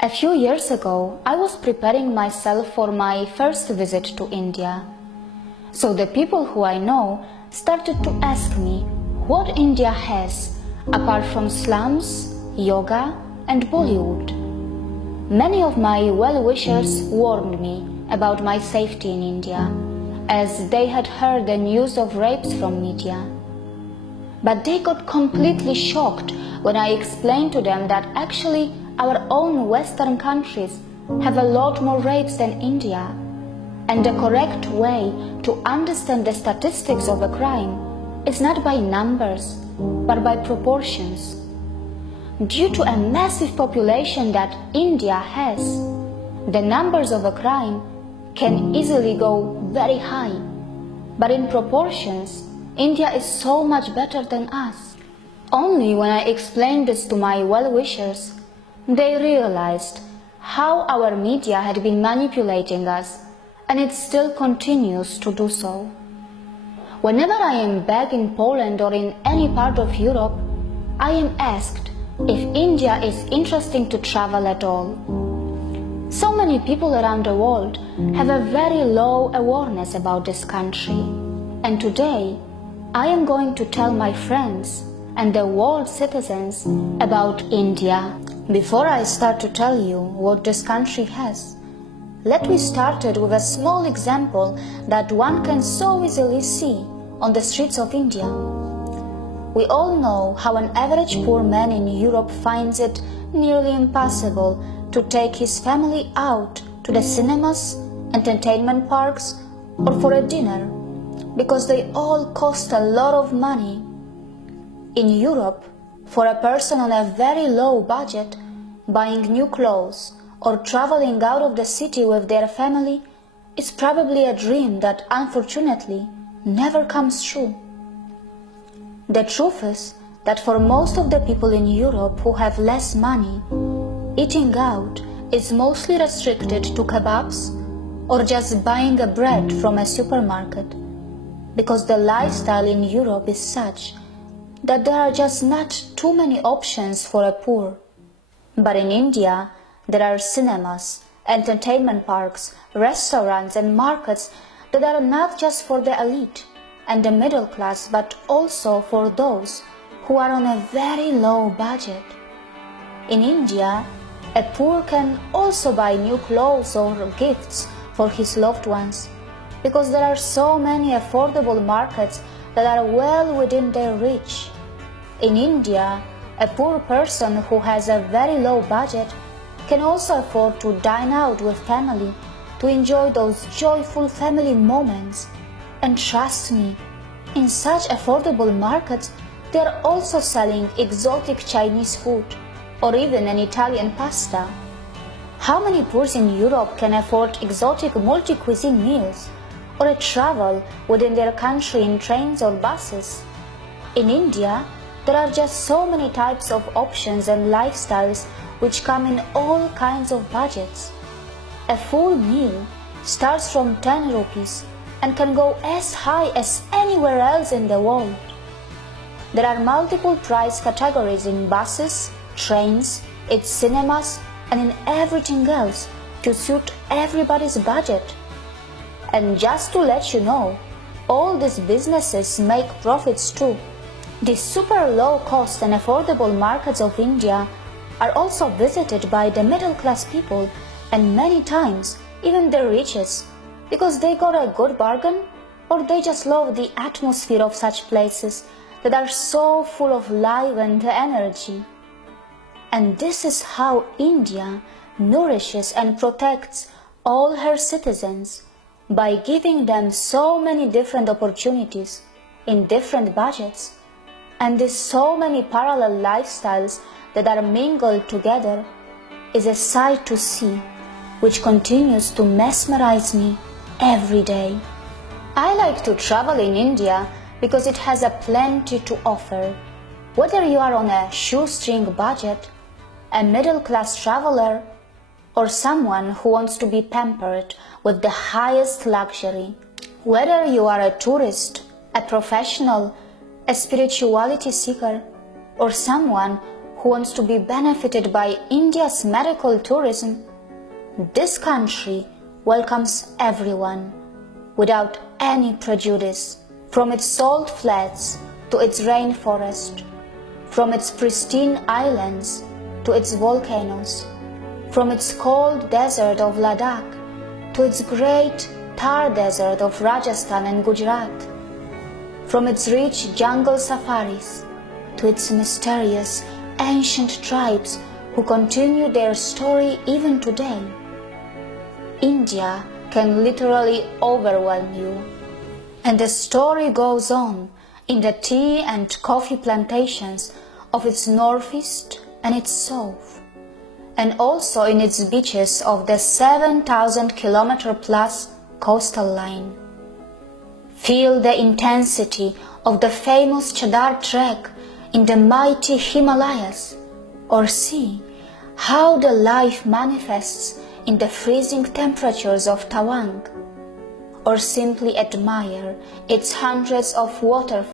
A few years ago, I was preparing myself for my first visit to India. So the people who I know started to ask me what India has apart from slums, yoga and Bollywood. Many of my well-wishers warned me about my safety in India, as they had heard the news of rapes from media. But they got completely shocked when I explained to them that actually our own Western countries have a lot more rapes than India, and the correct way to understand the statistics of a crime is not by numbers, but by proportions. Due to a massive population that India has, the numbers of a crime can easily go very high, but in proportions, India is so much better than us. Only when I explained this to my well-wishers, they realized how our media had been manipulating us, and it still continues to do so. Whenever I am back in Poland or in any part of Europe, I am asked if India is interesting to travel at all. So many people around the world have a very low awareness about this country, and today I am going to tell my friends and the world citizens about India. Before I start to tell you what this country has, let me start it with a small example that one can so easily see on the streets of India. We all know how an average poor man in Europe finds it nearly impossible to take his family out to the cinemas, entertainment parks, or for a dinner, because they all cost a lot of money. In Europe, for a person on a very low budget, buying new clothes or traveling out of the city with their family is probably a dream that unfortunately never comes true. The truth is that for most of the people in Europe who have less money, eating out is mostly restricted to kebabs or just buying a bread from a supermarket, because the lifestyle in Europe is such that there are just not too many options for a poor. But in India, there are cinemas, entertainment parks, restaurants and markets that are not just for the elite and the middle class, but also for those who are on a very low budget. In India, a poor can also buy new clothes or gifts for his loved ones, because there are so many affordable markets that are well within their reach. In India, a poor person who has a very low budget can also afford to dine out with family to enjoy those joyful family moments. And trust me, in such affordable markets, they are also selling exotic Chinese food or even an Italian pasta. How many poors in Europe can afford exotic multi-cuisine meals or a travel within their country in trains or buses? In India, there are just so many types of options and lifestyles which come in all kinds of budgets. A full meal starts from 10 rupees and can go as high as anywhere else in the world. There are multiple price categories in buses, trains, its cinemas, and in everything else to suit everybody's budget. And just to let you know, all these businesses make profits too. The super low cost and affordable markets of India are also visited by the middle class people, and many times even the richest, because they got a good bargain or they just love the atmosphere of such places that are so full of life and energy. And this is how India nourishes and protects all her citizens, by giving them so many different opportunities in different budgets, and these so many parallel lifestyles that are mingled together is a sight to see, which continues to mesmerize me every day. I like to travel in India because it has a plenty to offer. Whether you are on a shoestring budget, a middle-class traveler, or someone who wants to be pampered with the highest luxury. Whether you are a tourist, a professional, a spirituality seeker, or someone who wants to be benefited by India's medical tourism, this country welcomes everyone without any prejudice, from its salt flats to its rainforest, from its pristine islands to its volcanoes, from its cold desert of Ladakh to its great Thar desert of Rajasthan and Gujarat, from its rich jungle safaris to its mysterious ancient tribes who continue their story even today. India can literally overwhelm you. And the story goes on in the tea and coffee plantations of its northeast and its south, and also in its beaches of the 7,000-kilometer plus coastal line. Feel the intensity of the famous Chadar trek in the mighty Himalayas, or see how the life manifests in the freezing temperatures of Tawang, or simply admire its hundreds of waterfalls